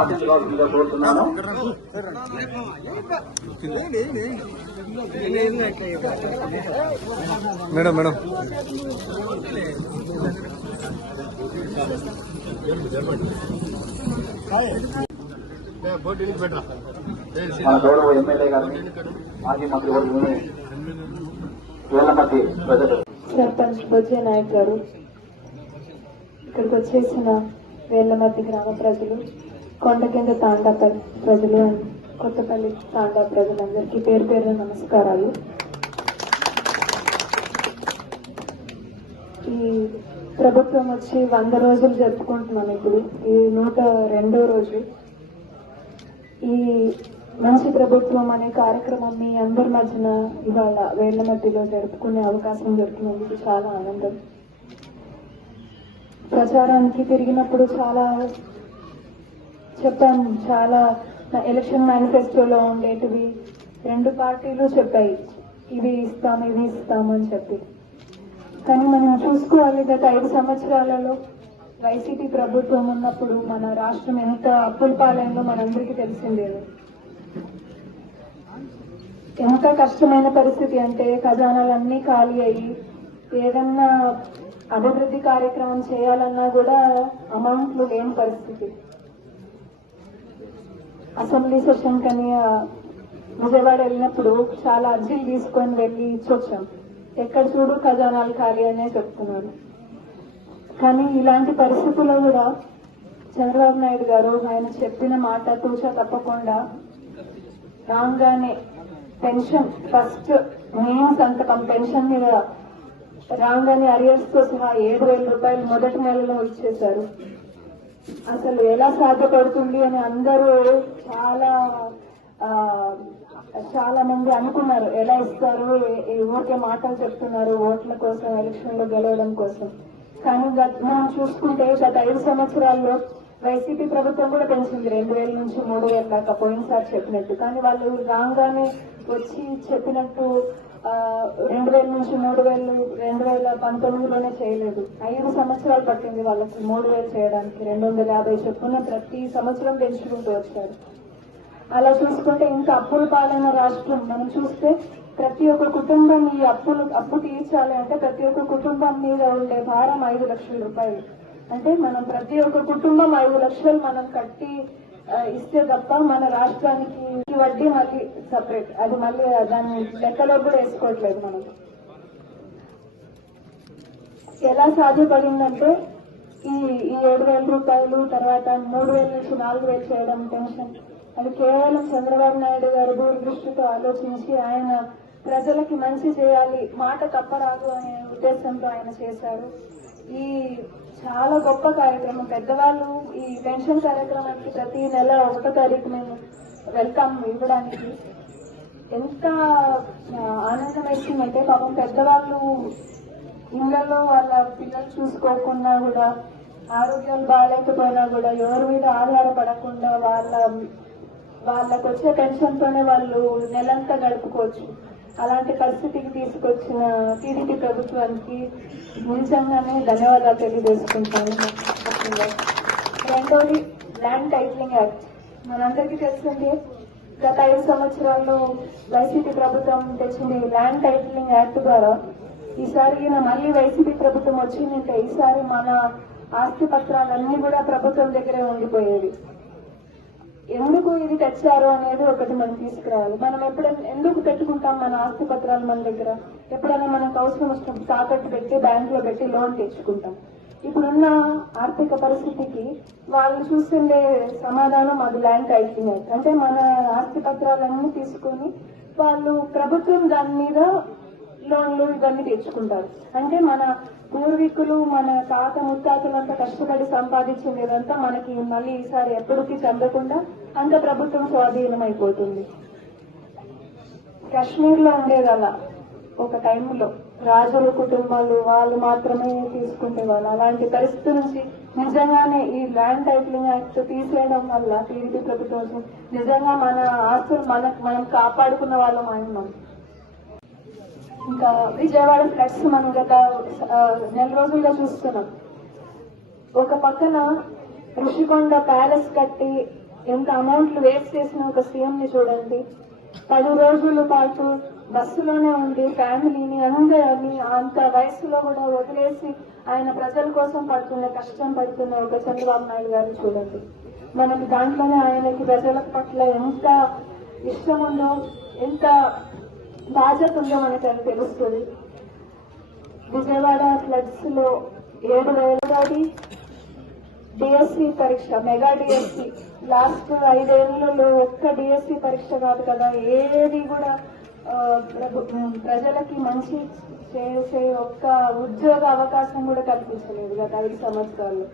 ఆశించవలసిందిగా కోరుతున్నాను. Madam madam మన గౌరవ ఎమ్మెల్యే గారిని, మాజీ మంత్రి వర్గం వేలమతి ప్రజలు, సర్పంచ్ బొజ్జే నాయక్ గారు, ఇక్కడికి వచ్చేసిన వేలమతి గ్రామ ప్రజలు, కొండకింద తాండా ప్రజలు, కొత్తపల్లి తాండా ప్రజలందరికీ పేరు పేరున నమస్కారాలు. ఈ ప్రభుత్వం వచ్చి 100 రోజులు జరుపుకుంటున్నాం. ఇప్పుడు ఈ 102వ రోజు. ఈ మంచి ప్రభుత్వం అనే కార్యక్రమం మీ అందరి మధ్యన ఇవాళ వేళ్లమట్టిలో జరుపుకునే అవకాశం దొరికినందుకు చాలా ఆనందం. ప్రచారానికి తిరిగినప్పుడు చాలా చెప్పాను, చాలా ఎలక్షన్ మేనిఫెస్టోలో ఉండేటివి 2 పార్టీలు చెప్పాయి, ఇవి ఇస్తాం ఇవి ఇస్తాము అని చెప్పి. కానీ మనం చూసుకోవాలి, గత 5 సంవత్సరాలలో వైసీపీ ప్రభుత్వం ఉన్నప్పుడు మన రాష్ట్రం ఎంత అప్పుల పాలైందో మనందరికీ తెలిసిందే. ఎంత కష్టమైన పరిస్థితి అంటే ఖజానాలన్నీ ఖాళీ అయ్యి ఏదన్నా అభివృద్ధి కార్యక్రమం చేయాలన్నా కూడా అమౌంట్లు లేని పరిస్థితి. అసెంబ్లీ సెషన్ కని విజయవాడ వెళ్ళినప్పుడు చాలా అర్జీలు తీసుకొని వెళ్ళి ఇచ్చొచ్చాం. ఎక్కడ చూడు ఖజానాలు ఖాళీ అనే చెప్తున్నారు. కానీ ఇలాంటి పరిస్థితుల్లో కూడా చంద్రబాబు నాయుడు గారు ఆయన చెప్పిన మాట తూచా తప్పకుండా రాగానే పెన్షన్ ఫస్ట్ మెయిన్ సంతకం పెన్షన్ మీద రాగానే అరియర్స్ తో సహా 7,000 రూపాయలు మొదటి నెలలో ఇచ్చేశారు. అసలు ఎలా సాధ్యపడుతుంది అని అందరూ చాలా మంది అనుకున్నారు, ఎలా ఇస్తారు, ఊరికే మాటలు చెప్తున్నారు ఓట్ల కోసం, ఎలక్షన్ లో గెలవడం కోసం. కానీ మనం చూసుకుంటే గత 5 సంవత్సరాల్లో వైసీపీ ప్రభుత్వం కూడా పెంచింది 2,000 నుంచి 3,000 దాకా పోయినసారి చెప్పినట్టు. కానీ వాళ్ళు రాగానే వచ్చి చెప్పినట్టు 2,000 నుంచి 3,000 2019లోనే చేయలేదు. 5 సంవత్సరాలు పట్టింది వాళ్ళకి 3,000 చేయడానికి. 250 చొప్పున ప్రతి సంవత్సరం పెంచుకుంటూ వచ్చారు. అలా చూసుకుంటే ఇంకా అప్పుల పాలైన రాష్ట్రం మనం చూస్తే ప్రతి ఒక్క కుటుంబం ఈ అప్పు తీర్చాలి అంటే ప్రతి ఒక్క కుటుంబం మీద ఉండే భారం 5 లక్షల రూపాయలు. అంటే మనం ప్రతి ఒక్క కుటుంబం 5 లక్షలు మనం కట్టి ఇస్తే తప్ప మన రాష్ట్రానికి వడ్డీ మళ్ళీ సపరేట్, అది మళ్ళీ దాన్ని లెక్కలో కూడా వేసుకోవట్లేదు. మనం ఎలా సాధ్యపడిందంటే ఈ 7,000 రూపాయలు తర్వాత 3,000 నుంచి 4,000 చేయడం పెన్షన్, అది కేవలం చంద్రబాబు నాయుడు గారు దూరదృష్టితో ఆలోచించి ఆయన ప్రజలకి మంచి చేయాలి, మాట తప్పరాదు అనే ఉద్దేశంతో ఆయన చేశారు. ఈ చాలా గొప్ప కార్యక్రమం. పెద్దవాళ్ళు ఈ పెన్షన్ కార్యక్రమానికి ప్రతి నెల 1వ తారీఖు మేము వెల్కమ్ ఇవ్వడానికి ఎంత ఆనందం వేస్తుందంటే, పాపం పెద్దవాళ్ళు ఇళ్లలో వాళ్ళ పిల్లలు చూసుకోకుండా కూడా, ఆరోగ్యాలు బాగాలేకపోయినా కూడా ఎవరి మీద ఆధారపడకుండా వాళ్ళకు వచ్చే పెన్షన్ తోనే వాళ్ళు నెలంతా గడుపుకోవచ్చు. అలాంటి పరిస్థితికి తీసుకొచ్చిన టీడీపీ ప్రభుత్వానికి నిజంగానే ధన్యవాదాలు తెలియజేసుకుంటాను. రెండోది ల్యాండ్ టైటిలింగ్ యాక్ట్. మనందరికీ తెలిసింది, గత 5 సంవత్సరాల్లో వైసీపీ ప్రభుత్వం తెచ్చింది ల్యాండ్ టైటిలింగ్ యాక్ట్ ద్వారా. ఈసారి మళ్ళీ వైసీపీ ప్రభుత్వం వచ్చిందంటే ఈసారి మన ఆస్తి పత్రాలన్నీ కూడా ప్రభుత్వం దగ్గరే ఉండిపోయేవి. ఎందుకు ఇది తెచ్చారు అనేది ఒకటి మనం తీసుకురావాలి. మనం ఎప్పుడైనా ఎందుకు పెట్టుకుంటాం మన ఆస్తి పత్రాలు మన దగ్గర? ఎప్పుడైనా మనకు అవసరం వచ్చినప్పుడు తాకట్టు పెట్టి బ్యాంకులో పెట్టి లోన్ తెచ్చుకుంటాం. ఇప్పుడున్న ఆర్థిక పరిస్థితికి వాళ్ళు చూస్తుండే సమాధానం అది ల్యాండ్ టైటిలింగ్ యాక్ట్. అంటే మన ఆస్తి పత్రాలన్నీ తీసుకొని వాళ్ళు ప్రభుత్వం దాని మీద లోన్లు ఇవన్నీ తెచ్చుకుంటారు. అంటే మన పూర్వీకులు మన తాత ముత్తాతలంతా కష్టపడి సంపాదించింది ఇదంతా మనకి మళ్ళీ ఈసారి ఎప్పటికీ చెందకుండా అంత ప్రభుత్వం స్వాధీనం అయిపోతుంది. కాశ్మీర్ లో ఉండేదలా ఒక టైంలో రాజుల కుటుంబాలు వాళ్ళు మాత్రమే తీసుకుంటే వాళ్ళు. అలాంటి పరిస్థితి నుంచి నిజంగానే ఈ ల్యాండ్ టైటిలింగ్ యాక్ట్ తీసేయడం వల్ల టీడీపీ ప్రభుత్వం నిజంగా మన ఆస్తులు మనం కాపాడుకున్న వాళ్ళం అయినాం. ఇంకా విజయవాడ ఫ్లడ్స్ మనం గత నెల రోజులుగా చూస్తున్నాం. ఒక పక్కన ఋషికొండ ప్యాలెస్ కట్టి ఎంత అమౌంట్లు వేస్ట్ చేసిన ఒక సీఎం ని చూడండి. 10 రోజుల పాటు బస్సులోనే ఉండి ఫ్యామిలీని అందరినీ అంత వయసులో కూడా వదిలేసి ఆయన ప్రజల కోసం కష్టం పడుతున్న ఒక చంద్రబాబు నాయుడు గారిని చూడండి. మనకి దాంట్లోనే ఆయనకి ప్రజల పట్ల ఎంత ఇష్టం ఉందో, ఎంత బాధ్యత ఉందో మనకి అది తెలుస్తుంది. విజయవాడ ఫ్లడ్స్ లో 7,000 డిఎస్సి పరీక్ష, మెగా డిఎస్సి లాస్ట్ 5 ఏళ్లలో ఒక్క డిఎస్సి పరీక్ష కాదు కదా, ఏది కూడా ప్రజలకి మంచి చేసే ఒక్క ఉద్యోగ అవకాశం కూడా కల్పించలేదు గత 5 సంవత్సరాల్లో.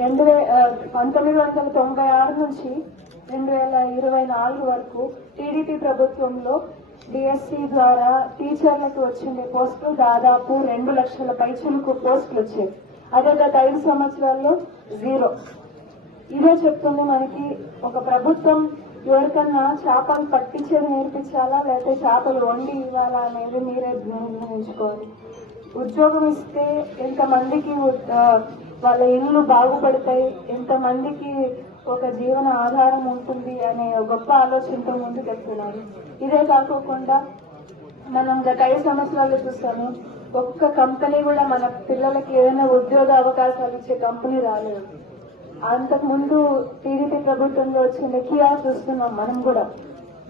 1996 నుంచి 2024 వరకు టీడీపీ ప్రభుత్వంలో డిఎస్సి ద్వారా టీచర్లకు వచ్చిండే పోస్టులు దాదాపు 2 లక్షల పైచిలకు పోస్టులు వచ్చాయి. అదే గత 5 సంవత్సరాల్లో 0. ఇదే చెప్తుంది మనకి ఒక ప్రభుత్వం ఎవరికన్నా చేపలు పట్టించేది నేర్పించాలా, లేకపోతే చేపలు వండి ఇవ్వాలా అనేది మీరే నిర్ణయించుకోవాలి. ఉద్యోగం ఇస్తే ఎంతమందికి వాళ్ళ ఇల్లు బాగుపడతాయి, ఎంతమందికి ఒక జీవన ఆధారం ఉంటుంది అనే గొప్ప ఆలోచనతో ముందుకెళ్తున్నారు. ఇదే కాకోకుండా మనం గత 5 సంవత్సరాలు చూస్తాము, ఒక్క కంపెనీ కూడా మన పిల్లలకి ఏదైనా ఉద్యోగ అవకాశాలు ఇచ్చే కంపెనీ రాలేదు. అంతకు ముందు టీడీపీ ప్రభుత్వంలో వచ్చిన కియా చూస్తున్నాం. మనం కూడా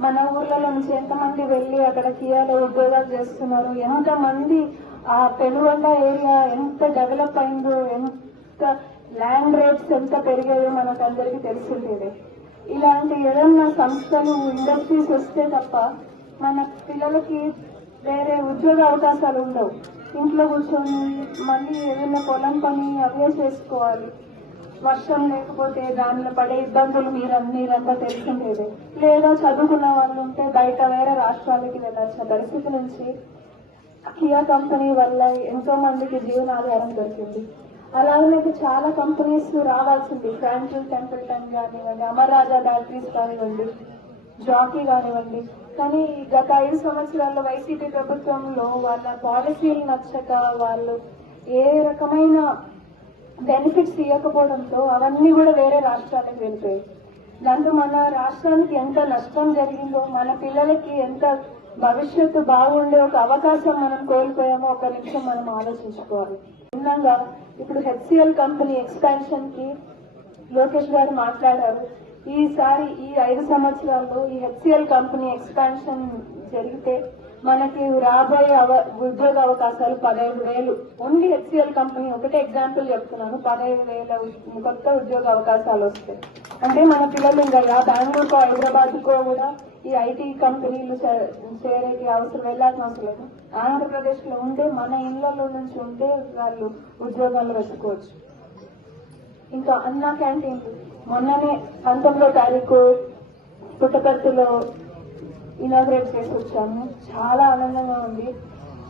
మన ఊర్లలో నుంచి ఎంతమంది వెళ్లి అక్కడ కియాలో ఉద్యోగాలు చేస్తున్నారు, ఎంతమంది ఆ పెనుగొండ ఏరియా ఎంత డెవలప్ అయిందో, ఎంత ల్యాండ్ రేట్స్ ఎంత పెరిగాయో మనకు అందరికీ తెలిసిందేదే. ఇలాంటి ఏదన్నా సంస్థలు, ఇండస్ట్రీస్ వస్తే తప్ప మన పిల్లలకి వేరే ఉద్యోగ అవకాశాలు ఉండవు. ఇంట్లో కూర్చొని మళ్ళీ ఏదైనా పొలం పని అవే చేసుకోవాలి. వర్షం లేకపోతే దానిలో పడే ఇబ్బందులు మీరంతా తెలిసిందేదే. లేదా చదువుకున్న వాళ్ళు ఉంటే బయట వేరే రాష్ట్రాలకి వెళ్ళాల్సిన పరిస్థితి నుంచి కియా కంపెనీ వల్ల ఎంతో మందికి జీవనాధారం దొరికింది. అలాగే చాలా కంపెనీస్ రావాల్సింది, ఫ్రాంక్లిన్ టెంపుల్టన్ కానివ్వండి, అమర్ రాజా బ్యాటరీస్ కానివ్వండి, జాకీ కానివ్వండి. కానీ గత 5 సంవత్సరాల్లో వైసీపీ ప్రభుత్వంలో వాళ్ళ పాలసీలు నచ్చక, వాళ్ళు ఏ రకమైన బెనిఫిట్స్ ఇవ్వకపోవడంతో అవన్నీ కూడా వేరే రాష్ట్రాలకు వెళ్ళిపోయాయి. దాంతో మన రాష్ట్రానికి ఎంత నష్టం జరిగిందో, మన పిల్లలకి ఎంత భవిష్యత్తు బాగుండే ఒక అవకాశం మనం కోల్పోయామో ఒక నిమిషం మనం ఆలోచించుకోవాలి. భిన్నంగా ఇప్పుడు హెచ్సిఎల్ కంపెనీ ఎక్స్పాన్షన్ కి లోకేష్ గారు మాట్లాడారు. ఈసారి ఈ 5 సంవత్సరాల్లో ఈ హెచ్సిఎల్ కంపెనీ ఎక్స్పాన్షన్ జరిగితే మనకి రాబోయే ఉద్యోగ అవకాశాలు 15,000. ఓన్లీ హెచ్సిఎల్ కంపెనీ ఒకటే ఎగ్జాంపుల్ చెప్తున్నాను, 15,000 కొత్త ఉద్యోగ అవకాశాలు వస్తాయి. అంటే మన పిల్లలు ఇంకా బెంగళూరుకో హైదరాబాద్కో కూడా ఈ ఐటీ కంపెనీలు చేరేకి వెళ్ళాల్సిన అవసరం లేదు. ఆంధ్రప్రదేశ్ లో ఉంటే మన ఇళ్లలో నుంచి ఉంటే వాళ్ళు ఉద్యోగాలు వెతుక్కోవచ్చు. ఇంకా అన్నా క్యాంటీన్ మొన్ననే 19వ తారీఖు పుట్టపర్తిలో ఇనాగ్రేట్ చేసి వచ్చాము. చాలా ఆనందంగా ఉంది.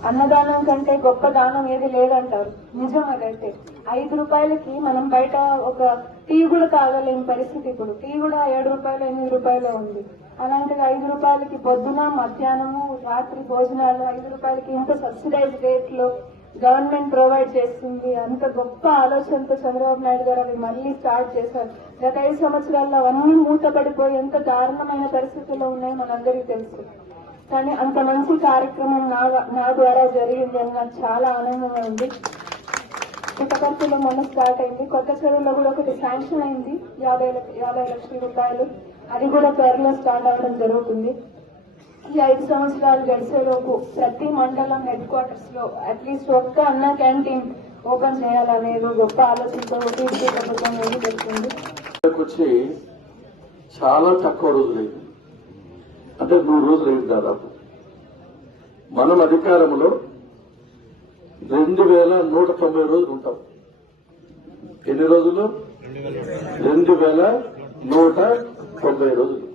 అన్నదానం కంటే గొప్ప దానం ఏది లేదంటారు, నిజం అదైతే. 5 రూపాయలకి మనం బయట ఒక టీ కూడా తాగలేని పరిస్థితి. ఇప్పుడు టీ కూడా 7 రూపాయలు 8 రూపాయలు ఉంది. అలాంటిది 5 రూపాయలకి పొద్దున, మధ్యాహ్నము, రాత్రి భోజనాలు 5 రూపాయలకి ఇంత సబ్సిడైజ్ రేట్ లో గవర్నమెంట్ ప్రొవైడ్ చేస్తుంది. అంత గొప్ప ఆలోచనతో చంద్రబాబు నాయుడు గారు అవి మళ్లీ స్టార్ట్ చేశారు. గత 5 సంవత్సరాల్లో అవన్నీ మూతపడిపోయి ఎంత దారుణమైన పరిస్థితుల్లో ఉన్నాయో మనందరికీ తెలుసు. కానీ అంత మంచి కార్యక్రమం నా ద్వారా జరిగిందని నాకు చాలా ఆనందంగా ఉంది. పుట్టపర్తిలో మొన్న స్టార్ట్ అయింది. కొత్త చెరువులో కూడా ఒకటి శాంక్షన్ అయింది, 50 లక్షల రూపాయలు. అది కూడా త్వరలో స్టార్ట్ అవ్వడం జరుగుతుంది. ఈ 5 సంవత్సరాలు గడిచేలోపు ప్రతి మండలం హెడ్ క్వార్టర్స్ లో అట్లీస్ట్ ఒక్క అన్న క్యాంటీన్ ఓపెన్ చేయాలనేది గొప్ప ఆలోచనతో టీడీపీ ప్రభుత్వం పెడుతుంది. వచ్చి చాలా తక్కువ రోజులైంది, అంటే 100 రోజులైంది దాదాపు. మనం అధికారంలో 2,190 రోజులు ఉంటాం. ఎన్ని రోజులు? 2,190 రోజులు.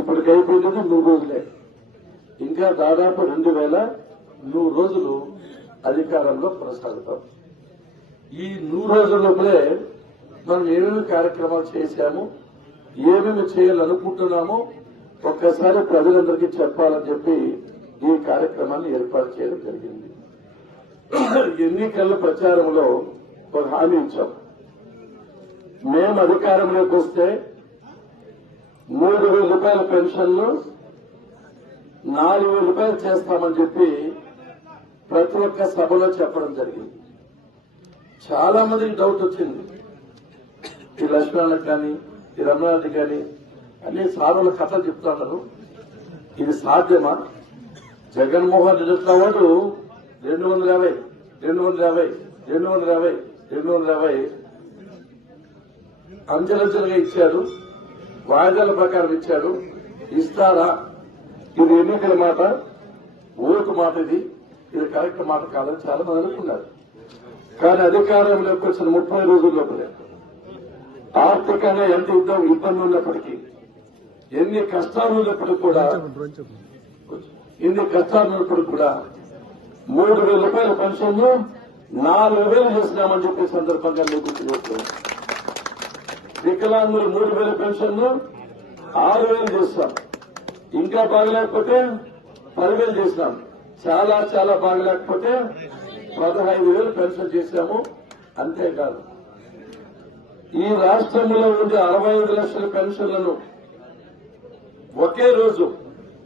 ఇప్పటికైపోయినది 100 రోజులే. ఇంకా దాదాపు 2,100 రోజులు అధికారంలో కొనసాగుతాం. ఈ 100 రోజుల లోపలే మనం ఏమేమి కార్యక్రమాలు చేశాము, ఏమేమి చేయాలనుకుంటున్నామో ఒక్కసారి ప్రజలందరికీ చెప్పాలని చెప్పి ఈ కార్యక్రమాన్ని ఏర్పాటు చేయడం జరిగింది. ఎన్నికల ప్రచారంలో ఒక హామీ ఇచ్చాం. మేము అధికారంలోకి వస్తే 3,000 రూపాయల పెన్షన్ను 4,000 రూపాయలు చేస్తామని చెప్పి ప్రతి ఒక్క సభలో చెప్పడం జరిగింది. చాలా మందికి డౌట్ వచ్చింది. ఈ లక్ష్మణానికి కానీ ఈ రమణానికి కానీ అన్ని సార్లు కథలు చెప్తున్నారు. ఇది సాధ్యమా? జగన్మోహన్ రెడ్డి వాడు 250 250 250 250 అంచెలంచెలుగా ఇచ్చాడు. వాయిదాల ప్రకారం ఇచ్చాడు. ఇస్తారా? ఇది ఎన్నికల మాట, ఓటు మాట. ఇది కరెక్ట్ మాట కాదని చాలా మంది అనుకున్నారు. కానీ అధికారంలోకి వచ్చిన 30 రోజుల లోపలే ఆర్థికంగా ఎంత ఇబ్బంది ఉన్నప్పటికీ, ఎన్ని కష్టాలు ఉన్నప్పటికీ కూడా 3,000 రూపాయల పెన్షన్ 4,000 చేసినామని చెప్పే సందర్భంగా మీకు గుర్తు చేస్తున్నాం. వికలాంగులు 3,000 పెన్షన్ 6,000 చేస్తాం. ఇంకా బాగలేకపోతే 10,000 చేసినాం. చాలా చాలా బాగలేకపోతే 15,000 పెన్షన్ చేశాము. అంతేకాదు, ఈ రాష్ట్రంలో ఉండే 65 లక్షల పెన్షన్లను ఒకే రోజు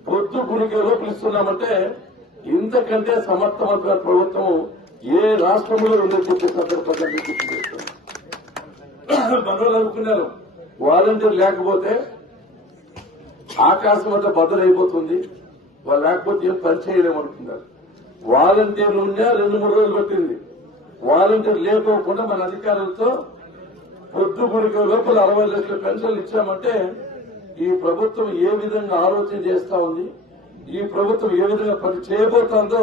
పొద్దు గురికే లోపల ఇస్తున్నామంటే ఇంతకంటే సమర్థవంతమైన ప్రభుత్వం ఏ రాష్ట్రంలో ఉందని చెప్పే సందర్భంగా మీకు గుర్తు చేస్తున్నాం. మనోళ్ళు అనుకున్నారు వాలంటీర్ లేకపోతే ఆకాశం అంతా బదులైపోతుంది, వాళ్ళు లేకపోతే ఏం పని చేయలేమనుకున్నారు. వాలంటీర్లు ఉన్నా 2-3 రోజులు పట్టింది. వాలంటీర్ లేకోకుండా మన అధికారులతో పొద్దు గురికే లోపల 60 లక్షల పెన్షన్లు ఇచ్చామంటే ఈ ప్రభుత్వం ఏ విధంగా ఆలోచన చేస్తా ఉంది, ఈ ప్రభుత్వం ఏ విధంగా పని చేయబోతోందో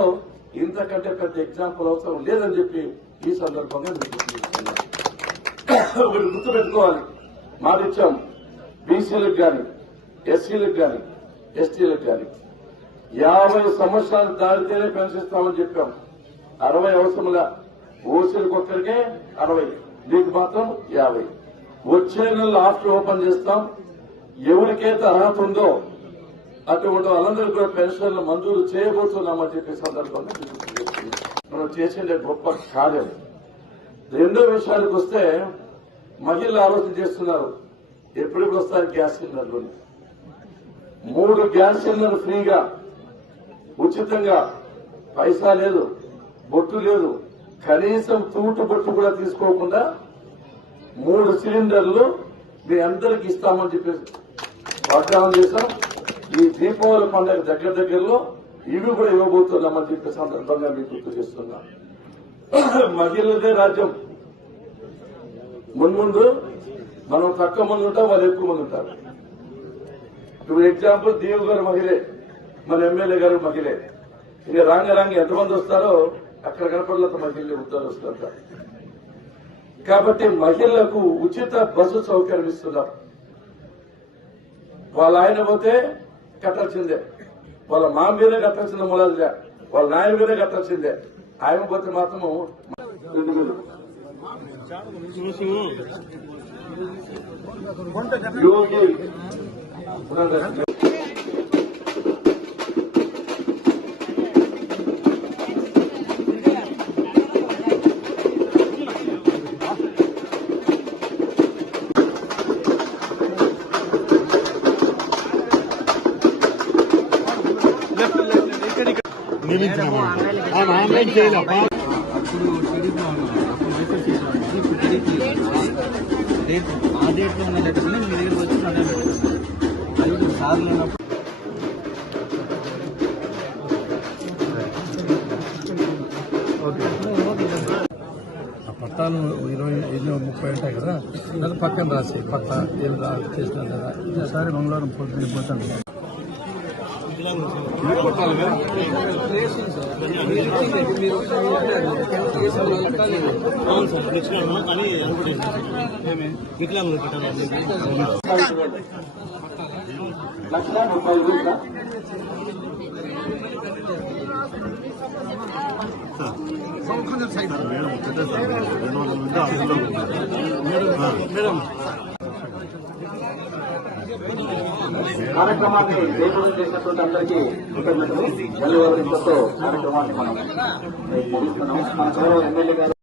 ఇంతకంటే పెద్ద ఎగ్జాంపుల్ అవసరం లేదని చెప్పి ఈ సందర్భంగా ఒకటి గుర్తుపెట్టుకోవాలి. మాట ఇచ్చాం. బీసీలకు గాని, ఎస్సీలకు గాని, ఎస్టీలకు గాని 50 సంవత్సరాలు దాటితేనే పెన్షన్ ఇస్తామని చెప్పాం. 60 అవసరంలా. ఓసీలకు ఒక్కరికే 60, మీకు మాత్రం 50. వచ్చే నెలలో ఆఫ్టర్ ఓపెన్ చేస్తాం. ఎవరికైతే అర్హత ఉందో అటువంటి వాళ్ళందరూ కూడా పెన్షన్లు మంజూరు చేయబోతున్నామని చెప్పే సందర్భంగా మనం చేసే గొప్ప కార్యం. రెండో విషయానికి వస్తే మహిళలు ఆలోచన చేస్తున్నారు ఎప్పటికి వస్తారు గ్యాస్ సిలిండర్లు. 3 గ్యాస్ సిలిండర్లు ఫ్రీగా ఉచితంగా, పైసా లేదు, బొట్టు లేదు, కనీసం తూటు బొట్టు కూడా తీసుకోకుండా 3 సిలిండర్లు మీ అందరికి ఇస్తామని చెప్పేసి వాగ్దానం చేశాం. ఈ దీపావళి పండుగ దగ్గరలో ఇవి కూడా ఇవ్వబోతున్నామని చెప్పే సందర్భంగా మీకు గుర్తు చేస్తున్నా. మహిళలదే రాజ్యం. మున్ముందు మనం తక్కువ మంది ఉంటాం, వాళ్ళు ఎక్కువ మంది ఉంటారు. ఇప్పుడు ఎగ్జాంపుల్ దీవు గారు మహిళే, మన ఎమ్మెల్యే గారు మహిళే. ఇక రాంగ ఎంతమంది వస్తారో అక్కడ కనపడలేక మహిళలు ఉత్తరాలు వస్తుంటారు. కాబట్టి మహిళలకు ఉచిత బస్సు సౌకర్యం ఇస్తున్నాం. వాళ్ళ ఆయన పోతే కట్టాల్సిందే, వాళ్ళ మామ మీదే కట్టాల్సిందే, మొదలుగా వాళ్ళ నాయన మీదే కట్టాల్సిందే. ఆయన పోతే మాత్రము యోగి ఆన్లైన్ చేయాలి. అప్పుడు టీడీపీలో ఉన్నాను, అప్పుడు రిక్వెస్ట్ చేసాను. ఇప్పుడు టీడీపీ డేట్ ఆ డేట్లో ఉన్న లెటర్ని మీ దగ్గరికి వచ్చి సడన్ అది సార్లు ఉన్నప్పుడు ఆ పట్టాలు 20-30 ఉంటాయి కదా, అది పక్కన రాసి పట్టా ఏం చేసినా కదా. ఈసారి మంగళవారం పొద్దున్న పోతాను. అవును సార్, తెచ్చుకున్నాము కానీ వికలాంగులు పెట్టాలి. 1,30,000 కార్యక్రమాన్ని జయప్రదం చేసినటువంటి అందరికీ కృతజ్ఞతలు. ధన్యవాదాలతో కార్యక్రమాన్ని మనం ముగిస్తున్నాం. మన గౌరవ ఎమ్మెల్యే గారు